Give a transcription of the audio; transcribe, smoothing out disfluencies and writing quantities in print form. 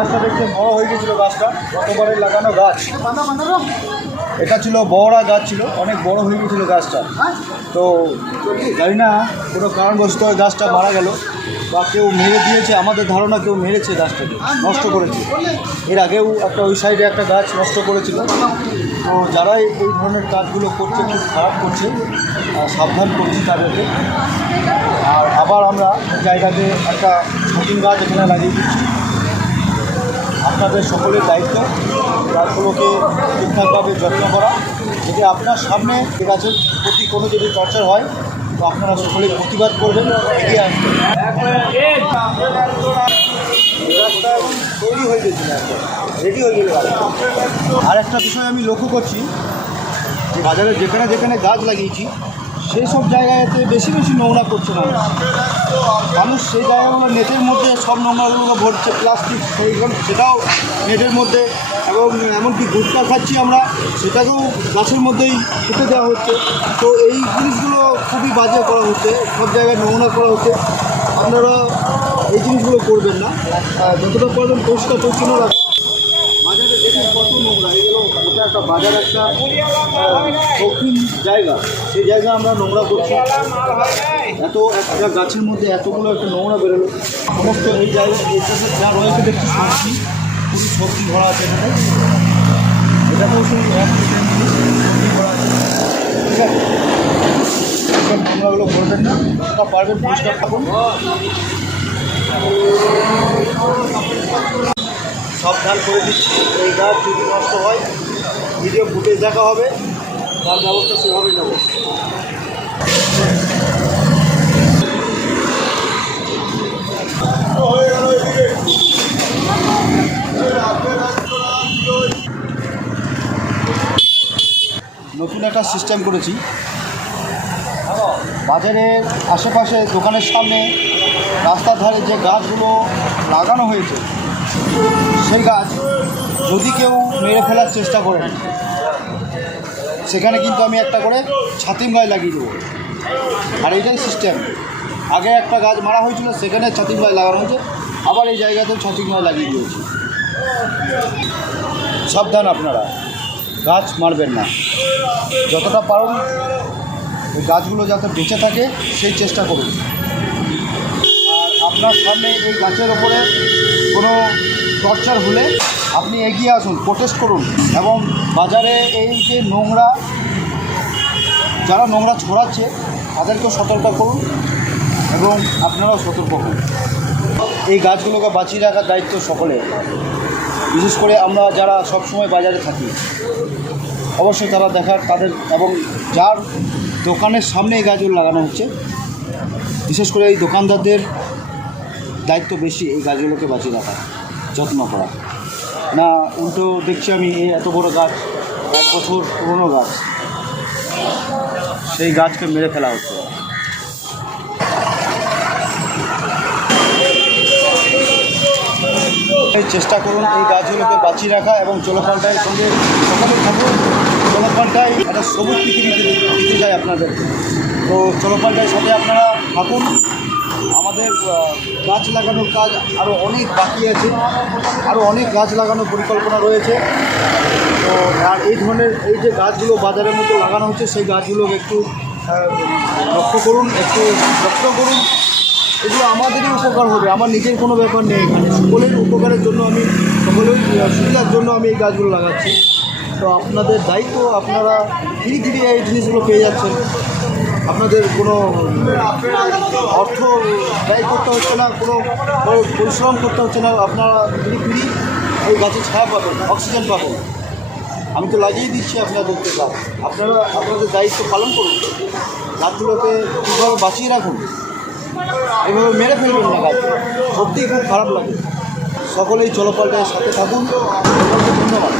গাছটা দেখতে বড় হয়ে গেছিলো, গাছটা গতবারে লাগানো গাছ, এটা ছিল বড়া গাছ, ছিল অনেক বড় হয়ে গেছিলো গাছটা। তো জানি না কোনো কারণবশত গাছটা মারা গেল বা কেউ মেরে দিয়েছে, আমাদের ধারণা কেউ মেরেছে গাছটাকে, নষ্ট করেছে। এর আগেও একটা ওই সাইডে একটা গাছ নষ্ট করেছিল। তো যারা এই ধরনের কাজগুলো করছে খুব খারাপ করছে, সাবধান করছি তাদেরকে। আর আবার আমরা জায়গাতে একটা নতুন গাছ এখানে লাগিয়ে দিচ্ছি। আপনাদের সকলের দায়িত্ব গাছগুলোকে ঠিকঠাকভাবে যত্ন করা, যদি আপনার সামনে এই গাছের প্রতি কোনো যদি চর্চা হয় তো আপনারা সকলে প্রতিবাদ করবেন, এগিয়ে আসবেন। গাছটা তৈরি হয়ে গেছিল, রেডি হয়ে গেল। আর একটা বিষয় আমি লক্ষ্য করছি যে বাজারে যেখানে যেখানে গাছ লাগিয়েছি সেই সব জায়গাতে বেশি বেশি নোংরা করছে না মানুষ। সেই জায়গাগুলো নেটের মধ্যে সব নোংরাগুলো ভরছে, প্লাস্টিক সেইগুলো সেটাও নেটের মধ্যে, এবং এমনকি গুটখা খাচ্ছি আমরা, সেটাকেও গাছের মধ্যেই ফেটে দেওয়া হচ্ছে। তো এই জিনিসগুলো খুবই বাজে করা হচ্ছে, সব জায়গায় নোংরা করা হচ্ছে। আপনারা এই জিনিসগুলো করবেন না, যতটা পারবেন পরিষ্কার পরিচ্ছন্ন রাখবেন। বাজারে দেখুন কত নোংরা, এগুলো এটা একটা বাজার, একটা শৌখিন জায়গা, সেই জায়গা আমরা নোংরা করছি। এত একটা গাছের মধ্যে এতগুলো একটা নোংরা বেরোলো। সমস্ত এই জায়গা যা রয়েছে দেখছি সবজি, খুবই সবজি ভরা আছে এখানে, এটাতেও শুধু সবজি ভরা আছে। ঠিক আছে, নোংরাগুলো করবেন না, যতটা পারবেন পরিষ্কার থাকুন। সাবধান করে দিচ্ছি, এই গাছ যদি নষ্ট হয় ভিডিও ফুটেজ দেখা হবে, তার ব্যবস্থা সেভাবেই নেব। নতুন একটা সিস্টেম করেছি, বাজারের আশেপাশে দোকানের সামনে রাস্তার ধারে যে গাছগুলো লাগানো হয়েছে সেই গাছ যদি কেউ মেরে ফেলার চেষ্টা করেন সেখানে কিন্তু আমি একটা করে ছাতিম গাছ লাগিয়ে দেবো। আর এইটাই সিস্টেম, আগে একটা গাছ মারা হয়েছিল সেখানে ছাতিম গাছ লাগানো হয়েছে, আবার এই জায়গাতেও ছাতিম গাছ লাগিয়ে দিয়েছি। সাবধান আপনারা, গাছ মারবেন না, যতটা পারুন ওই গাছগুলো যাতে বেঁচে থাকে সেই চেষ্টা করুন। আর আপনার সামনে এই গাছের ওপরে কোনো টর্চার হলে আপনি এগিয়ে আসুন, প্রোটেস্ট করুন, এবং বাজারে এই যে নোংরা, যারা নোংরা ছড়াচ্ছে তাদেরকেও সতর্ক করুন এবং আপনারাও সতর্ক করুন। এই গাছগুলোকে বাঁচিয়ে রাখার দায়িত্ব সকলের, বিশেষ করে আমরা যারা সবসময় বাজারে থাকি অবশ্যই তারা দেখার তাদের, এবং যার দোকানের সামনে এই গাছগুলো লাগানো হচ্ছে বিশেষ করে এই দোকানদারদের দায়িত্ব বেশি এই গাছগুলোকে বাঁচিয়ে রাখা, যত্ন করা। না উল্টো দেখছি আমি এই এত বড় গাছ, 1 বছর পুরনো গাছ, সেই গাছকে মেরে ফেলা হচ্ছে। চেষ্টা করুন এই গাছগুলোকে বাঁচিয়ে রাখা এবং জলপাল্টাইয়ের সঙ্গে সকলে থাকুন। জলপাল্টাই একটা সবুজ পৃথিবীতে দিতে চাই আপনাদেরকে, তো জলপাল্টাইয়ের সাথে আপনারা থাকুন। আমাদের গাছ লাগানোর কাজ আরও অনেক বাকি আছে, আরও অনেক গাছ লাগানোর পরিকল্পনা রয়েছে। তো আর এই ধরনের এই যে গাছগুলো বাজারের মধ্যে লাগানো হচ্ছে সেই গাছগুলোকে একটু লক্ষ্য করুন, একটু যত্ন করুন। এগুলো আমাদেরই উপকার হবে, আমার নিজের কোনো ব্যাপার নেই এখানে, সকলের উপকারের জন্য আমি, সকলের সুবিধার জন্য আমি এই গাছগুলো লাগাচ্ছি। তো আপনাদের দায়িত্ব, আপনারা ধীরে ধীরে এই জিনিসগুলো পেয়ে যাচ্ছেন, আপনাদের কোনো অর্থ ব্যয় করতে হচ্ছে না, কোনো পরিশ্রম করতে হচ্ছে না, আপনারা ধীরে ধীরে ওই গাছের ছায়া পাবেন, অক্সিজেন পাবেন। আমি তো লাগিয়ে দিচ্ছি আপনাদেরকে গাছ, আপনারা আপনাদের দায়িত্ব পালন করুন, গাছগুলোকে কীভাবে বাঁচিয়ে রাখুন, এভাবে মেরে ফেলবেন না গাছ, সত্যিই খুব খারাপ লাগে। সকলেই জলপাল্টায়ের সাথে থাকুন, ধন্যবাদ।